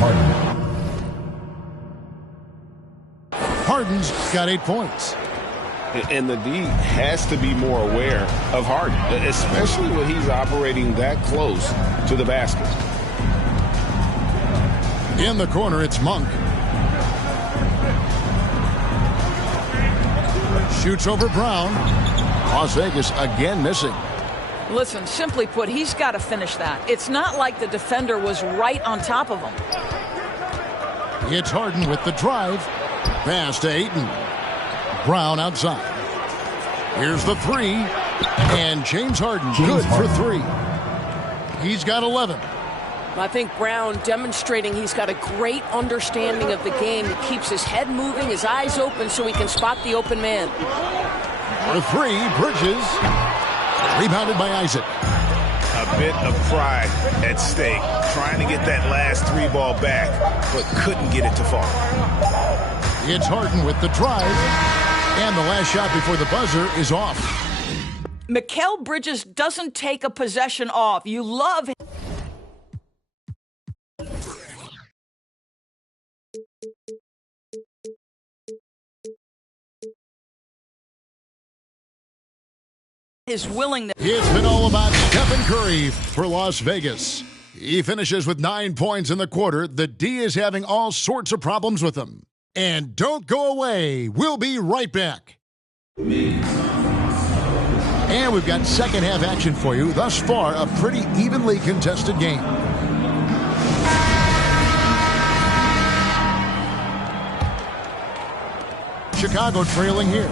Harden's got 8 points. And the D has to be more aware of Harden, especially when he's operating that close to the basket. In the corner, it's Monk. Shoots over Brown. Las Vegas again missing. Listen, simply put, he's got to finish that. It's not like the defender was right on top of him. It's Harden with the drive. Pass to Ayton. Brown outside. Here's the 3. And James Harden good for 3. He's got 11. I think Brown demonstrating he's got a great understanding of the game. He keeps his head moving, his eyes open so he can spot the open man. For 3, Bridges. Rebounded by Isaac. A bit of pride at stake, trying to get that last 3 ball back, but couldn't get it to fall. It's Harden with the drive, and the last shot before the buzzer is off. Mikal Bridges doesn't take a possession off. You love his willingness. It's been all about Stephen Curry for Las Vegas. He finishes with 9 points in the quarter. The D is having all sorts of problems with him. And don't go away. We'll be right back. And we've got second half action for you. Thus far, a pretty evenly contested game. Chicago trailing here.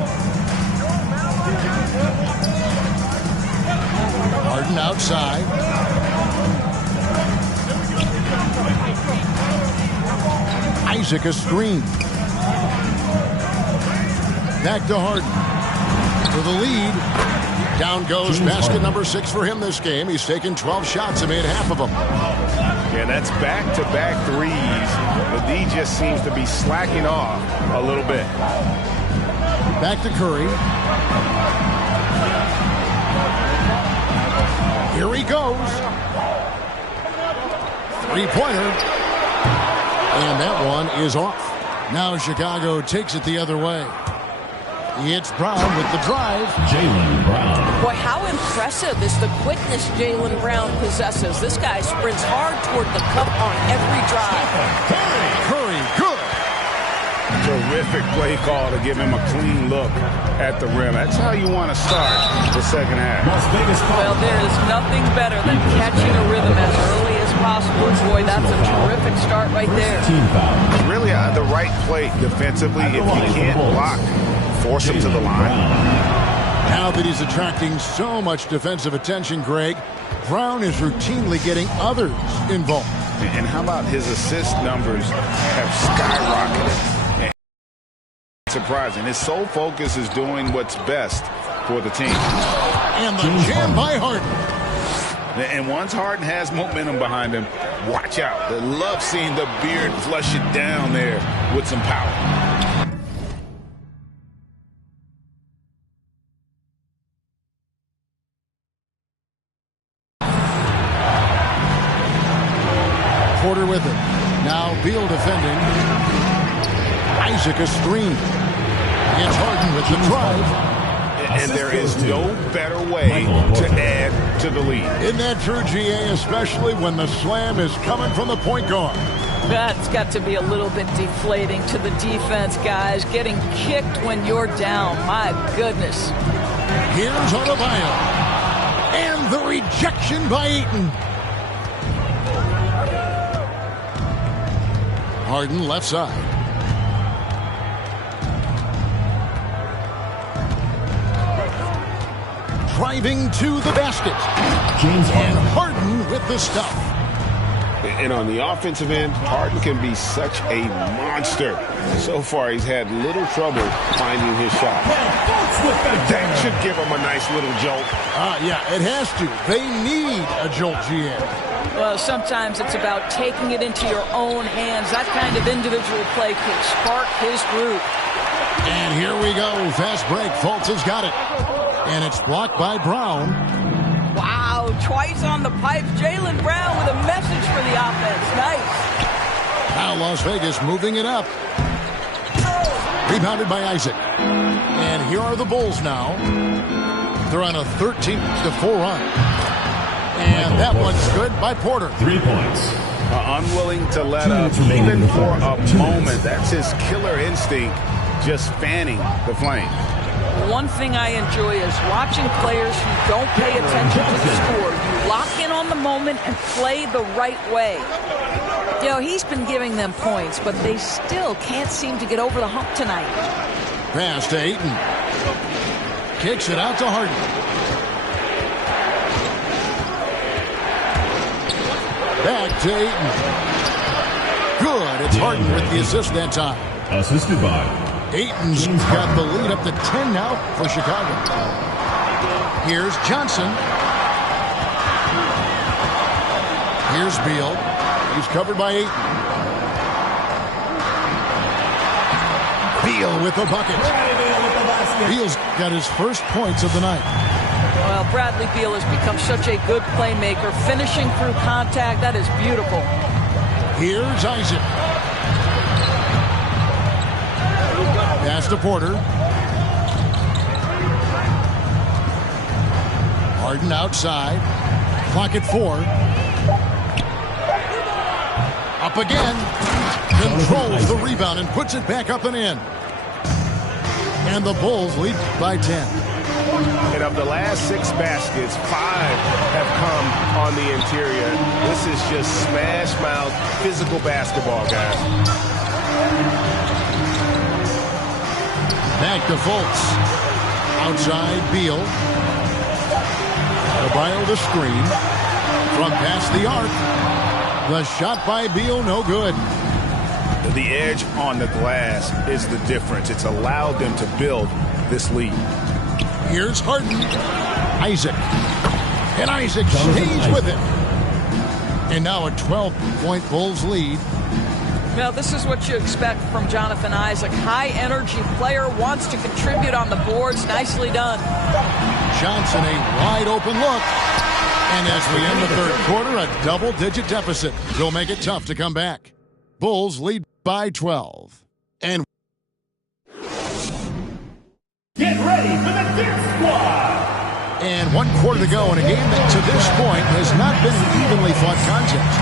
Harden outside. Isaac a screen. Back to Harden. For the lead. Down goes basket number 6 for him this game. He's taken 12 shots and made half of them. Yeah, that's back-to-back threes. The D just seems to be slacking off a little bit. Back to Curry. Here he goes. 3-pointer. And that one is off. Now Chicago takes it the other way. It's Brown with the drive. Jaylen Brown. Boy, how impressive is the quickness Jaylen Brown possesses. This guy sprints hard toward the cup on every drive. Curry, good. Terrific play call to give him a clean look at the rim. That's how you want to start the second half. Well, there is nothing better than catching a rhythm as early as possible. Boy, that's a terrific start right there. Really the right play defensively. If you can't block, force him to the line. Now that he's attracting so much defensive attention, Greg, Brown is routinely getting others involved. And how about his assist numbers have skyrocketed? Surprising. His sole focus is doing what's best for the team. And the jam by Harden. And once Harden has momentum behind him, watch out. I love seeing the beard flush it down there with some power. Porter with it. Now Beal defending. Isaac a screen. It's Harden with the drive. And there is no better way to add to the lead. Isn't that true, GA, especially when the slam is coming from the point guard? That's got to be a little bit deflating to the defense, guys. Getting kicked when you're down. My goodness. Here's Adebayo. And the rejection by Ayton. Harden left side. driving to the basket. And Harden with the stuff. And on the offensive end, Harden can be such a monster. So far, he's had little trouble finding his shot. That should give him a nice little jolt. Yeah, it has to. They need a jolt, GM. Well, sometimes it's about taking it into your own hands. That kind of individual play could spark his group. And here we go. Fast break. Fultz has got it. And it's blocked by Brown. Wow, twice on the pipe. Jaylen Brown with a message for the offense. Nice. Now Las Vegas moving it up. Rebounded by Isaac. And here are the Bulls now. They're on a 13-4 run. And that one's good by Porter. 3 points. Unwilling to let up even for a moment. That's his killer instinct, just fanning the flame. One thing I enjoy is watching players who don't pay attention to the score. You lock in on the moment and play the right way. You know, he's been giving them points, but they still can't seem to get over the hump tonight. Pass to Ayton. Kicks it out to Harden. Back to Ayton. Good. It's Harden with the assist that time. Assisted by Ayton's got the lead up to 10 now for Chicago. Here's Johnson. Here's Beal. He's covered by Ayton. Beal with the bucket. Beal's got his first points of the night. Well, Bradley Beal has become such a good playmaker, finishing through contact. That is beautiful. Here's Isaac. Pass to Porter. Harden outside. Clock at 4. Up again. Controls the rebound and puts it back up and in. And the Bulls lead by 10. And of the last 6 baskets, 5 have come on the interior. This is just smash mouth physical basketball, guys. Back to Fultz. Outside Beal. Adebayo the screen. From past the arc. The shot by Beal, no good. The edge on the glass is the difference. It's allowed them to build this lead. Here's Harden. Isaac. And Isaac stays with it. And now a 12-point Bulls lead. Well, this is what you expect from Jonathan Isaac. High-energy player, wants to contribute on the boards. Nicely done. Johnson, a wide-open look. And as we end the third quarter, a double-digit deficit will make it tough to come back. Bulls lead by 12. And get ready for the Dick Squad. And 1 quarter to go in a game that to this point has not been an evenly fought contest.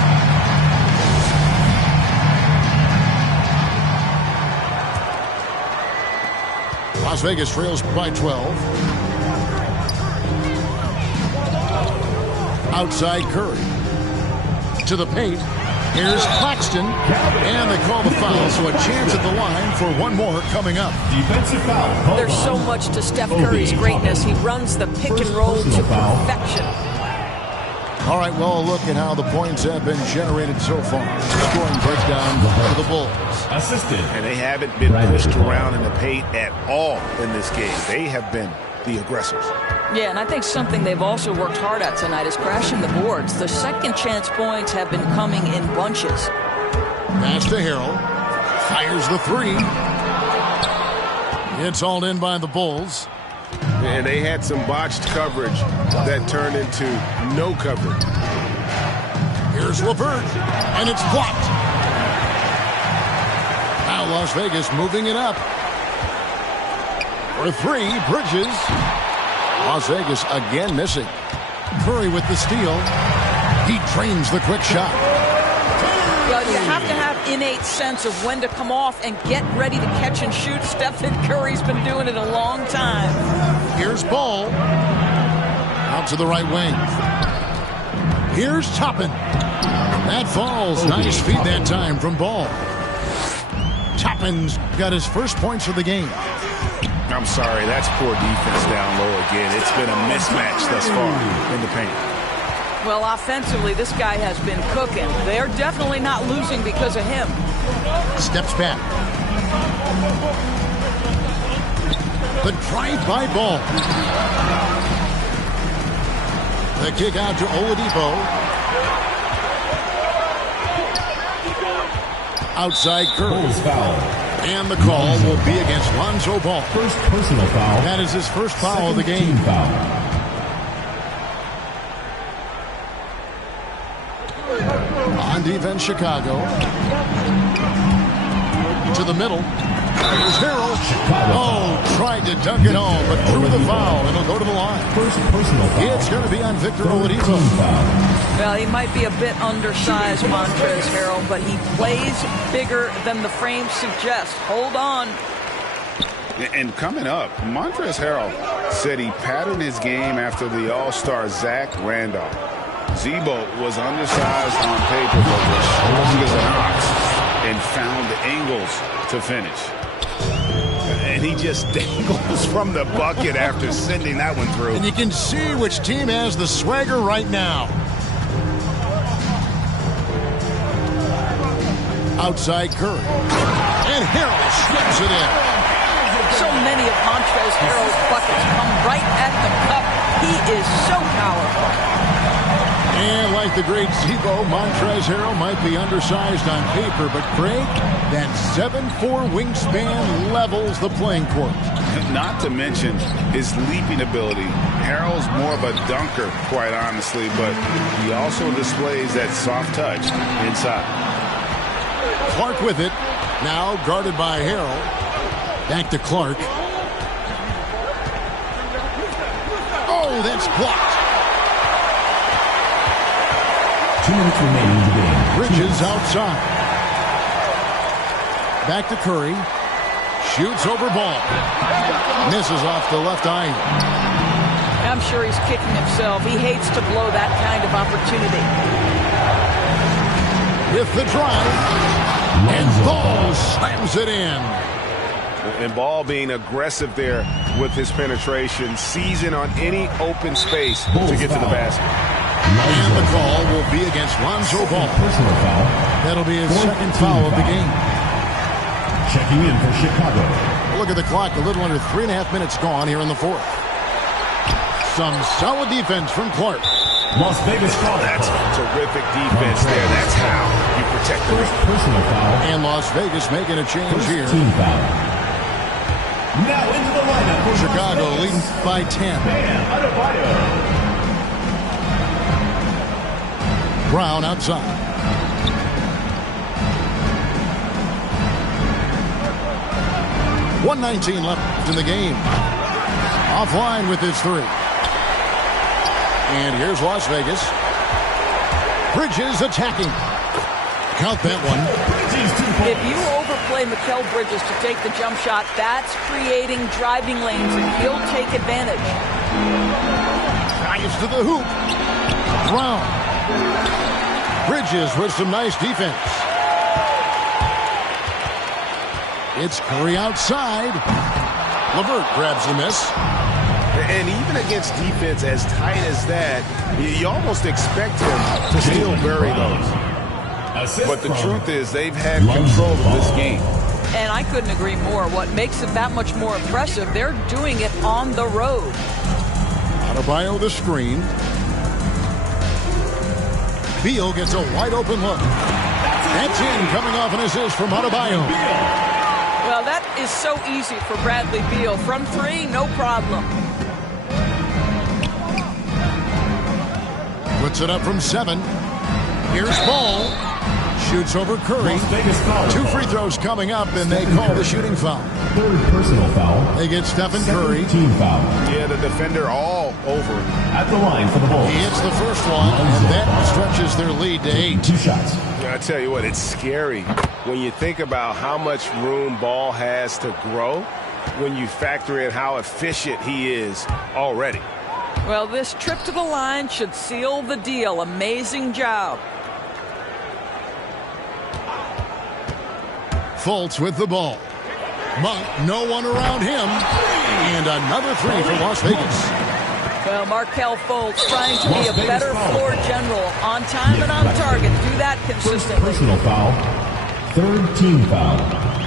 Las Vegas trails by 12. Outside Curry. To the paint. Here's Claxton. And they call the foul, so a chance at the line for one more coming up. Defensive foul. There's so much to Steph Curry's greatness. He runs the pick and roll to perfection. All right, well, look at how the points have been generated so far. Scoring breakdown for the Bulls. Assisted. And they haven't been pushed around in the paint at all in this game. They have been the aggressors. Yeah, and I think something they've also worked hard at tonight is crashing the boards. The second chance points have been coming in bunches. Pass to Harrell. Fires the 3. It's hauled in by the Bulls. And they had some botched coverage that turned into no coverage. Here's LeVert, and it's blocked. Now Las Vegas moving it up. For 3, Bridges. Las Vegas again missing. Curry with the steal. He drains the quick shot. Well, you have to have innate sense of when to come off and get ready to catch and shoot. Stephen Curry's been doing it a long time. Here's Ball. Out to the right wing. Here's Toppin. That falls. Nice feed that time from Ball. Toppin's got his first points of the game. I'm sorry, that's poor defense down low again. It's been a mismatch thus far in the paint. Well, offensively, this guy has been cooking. They're definitely not losing because of him. Steps back. The drive-by ball. The kick out to Oladipo. Outside Curry. And the call will be against Lonzo Ball. First personal foul. That is his first foul of the game. On defense, Chicago. To the middle. There's Harrell. Oh, tried to dunk it home, but drew the foul. It'll go to the line. First personal foul. It's going to be on Victor Oladipo. Well, he might be a bit undersized, Montrezl Harrell, but he plays bigger than the frame suggests. Hold on. And coming up, Montrezl Harrell said he patterned his game after the All-Star Zach Randolph. Zebo was undersized on paper, but was strong as an ox and found the angles to finish. And he just dangles from the bucket after sending that one through. And you can see which team has the swagger right now. Outside Curry. And Harrell slips it in. So many of Montrezl Harrell's buckets come right at the cup. He is so powerful. And like the great Zebo, Montrezl Harrell might be undersized on paper, but Craig, that 7'4" wingspan levels the playing court. Not to mention his leaping ability. Harrell's more of a dunker, quite honestly, but he also displays that soft touch inside. Clark with it. Now guarded by Harrell. Back to Clark. Oh, that's blocked. 2 minutes remaining in the game. Bridges outside. Back to Curry. Shoots over ball. Misses off the left eye. I'm sure he's kicking himself. He hates to blow that kind of opportunity. With the drive. And Ball slams it in. And Ball being aggressive there with his penetration, seizing on any open space to get to the basket. And the call will be against Lonzo Ball. Personal foul. That'll be his second foul of the game. Checking in for Chicago. Look at the clock. A little under 3.5 minutes gone here in the fourth. Some solid defense from Clark. Las Vegas foul. That's terrific defense there. That's how you protect the rim. Personal foul. And Las Vegas making a change here. Team foul. Now into the lineup for Chicago leading by 10. Brown outside. .119 left in the game. Offline with his three. And here's Las Vegas. Bridges attacking. Count that one. If you overplay Mikal Bridges to take the jump shot, that's creating driving lanes, and he'll take advantage. Drives to the hoop. Brown. Bridges with some nice defense. It's Curry outside. LeVert grabs the miss. And even against defense as tight as that, you almost expect him to still bury those. But the truth is they've had control of this game. And I couldn't agree more. What makes it that much more impressive, they're doing it on the road. Adebayo the screen. Beal gets a wide open look. That's in, coming off an assist from Adebayo. Well, that is so easy for Bradley Beal. From three, no problem. Puts it up from 7. Here's Ball. Shoots over Curry. 2 free throws coming up, and they call the shooting foul. Third personal foul. They get Stephen Curry. Team foul. Yeah, the defender all over him. At the line for the Bulls. He hits the first one, and that stretches their lead to 8. 2 shots. I tell you what, it's scary when you think about how much room Ball has to grow when you factor in how efficient he is already. Well, this trip to the line should seal the deal. Amazing job. Fultz with the ball. Monk, no one around him. And another three for Las Vegas. Well, Markelle Fultz trying to be a better floor general, on time and on target. Do that consistently. Personal foul. Third team foul.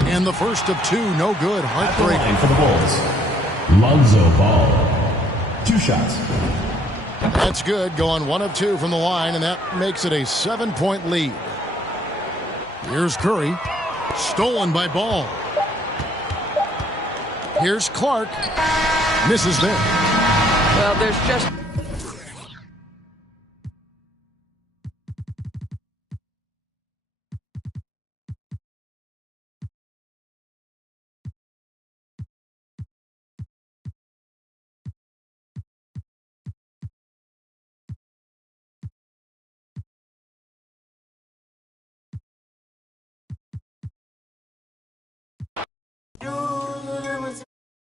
And the first of two, no good. Heartbreaking for the Bulls. Lonzo Ball. 2 shots. That's good. Going 1 of 2 from the line, and that makes it a 7-point lead. Here's Curry. Stolen by Ball. Here's Clark. Misses there. Well, there's just